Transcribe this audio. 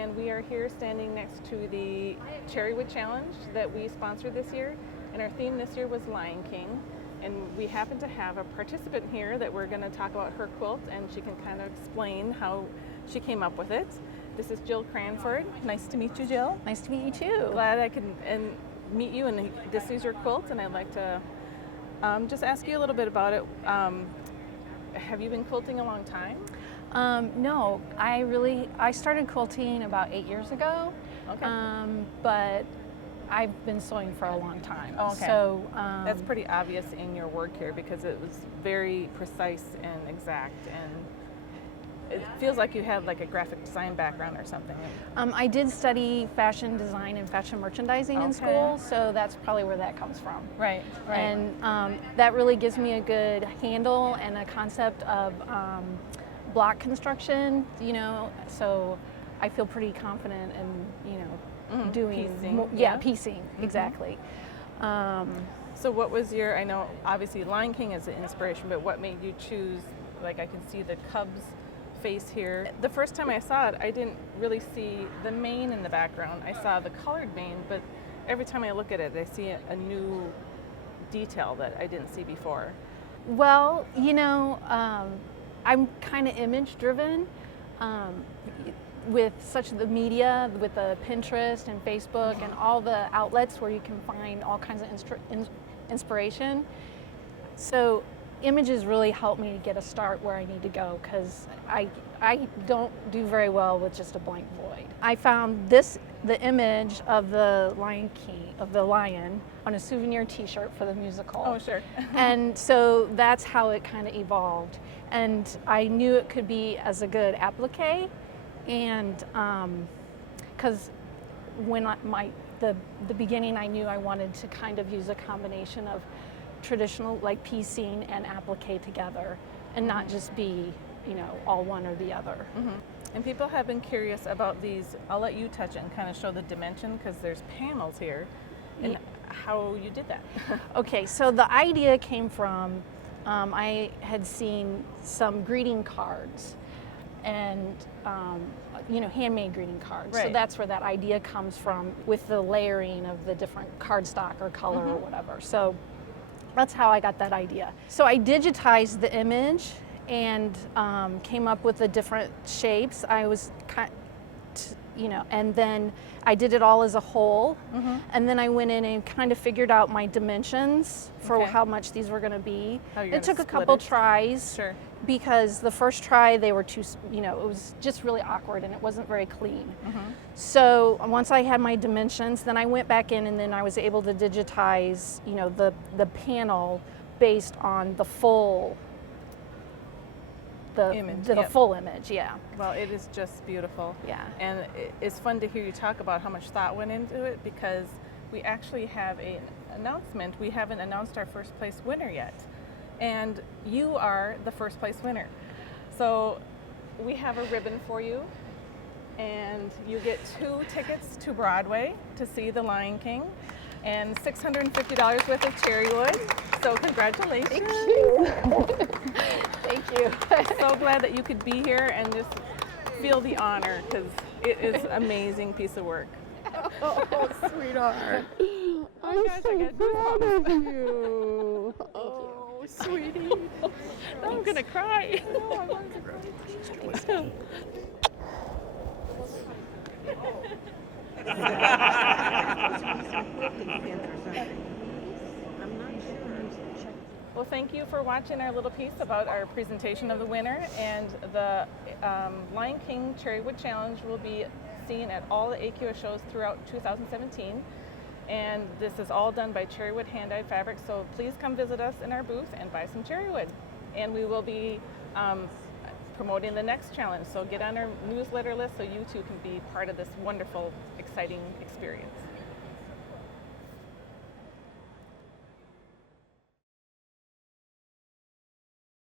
and we are here standing next to the Cherrywood Challenge that we sponsored this year, and our theme this year was Lion King, and we happen to have a participant here that we're going to talk about her quilt, and she can kind of explain how she came up with it. This is Jill Cranford. Nice to meet you, Jill. Nice to meet you too. Glad I can meet you, and this is your quilt, and I'd like to just ask you a little bit about it. Have you been quilting a long time? No, I started quilting about 8 years ago. Okay. But I've been sewing for a long time. Oh, okay. So that's pretty obvious in your work here because it was very precise and exact, and it feels like you have like a graphic design background or something. I did study fashion design and fashion merchandising in school, so that's probably where that comes from. Right, right. And that really gives me a good handle and a concept of block construction, you know, so I feel pretty confident in, you know, doing piecing. Piecing, exactly. So what was your, I know obviously Lion King is an inspiration, but what made you choose, like I can see the cub's face here. The first time I saw it, I didn't really see the mane in the background. I saw the colored mane, but every time I look at it, I see a new detail that I didn't see before. Well, you know, I'm kind of image driven. With such the media, with the Pinterest and Facebook and all the outlets where you can find all kinds of inspiration. So images really help me to get a start where I need to go, because I don't do very well with just a blank void. I found the image of the Lion King, of the lion, on a souvenir T-shirt for the musical. Oh, sure. And so that's how it kind of evolved. And I knew it could be as a good applique, and because when the beginning, I knew I wanted to kind of use a combination of traditional like piecing and applique together, and not just be, you know, all one or the other. And people have been curious about these. I'll let you touch it and kind of show the dimension, because there's panels here, and how you did that. Okay, so the idea came from I had seen some greeting cards, and you know, handmade greeting cards. Right. So that's where that idea comes from, with the layering of the different cardstock or color or whatever. So that's how I got that idea. So I digitized the image and came up with the different shapes. I was you know, and then I did it all as a whole, and then I went in and kind of figured out my dimensions for how much these were going to be. It took a couple tries, because the first try they were too, you know, it was just really awkward and it wasn't very clean. So once I had my dimensions, then I went back in and then I was able to digitize, you know, the panel based on the full image, the full image, Well, it is just beautiful. Yeah. And it's fun to hear you talk about how much thought went into it, because we actually have an announcement. We haven't announced our first place winner yet, and you are the first place winner. So we have a ribbon for you, and you get 2 tickets to Broadway to see the Lion King, and $650 worth of Cherrywood. So congratulations. Thank you. Thank you. So glad that you could be here and just feel the honor, because it is an amazing piece of work. Oh, sweetheart. Oh my gosh, I got goosebumps. You. Oh, sweetie. I'm gonna cry. No, I wanted to cry. Well, thank you for watching our little piece about our presentation of the winner, and the Lion King Cherrywood Challenge will be seen at all the AQS shows throughout 2017, and this is all done by Cherrywood hand-dyed fabric, so please come visit us in our booth and buy some Cherrywood, and we will be promoting the next challenge, so get on our newsletter list so you too can be part of this wonderful, exciting experience.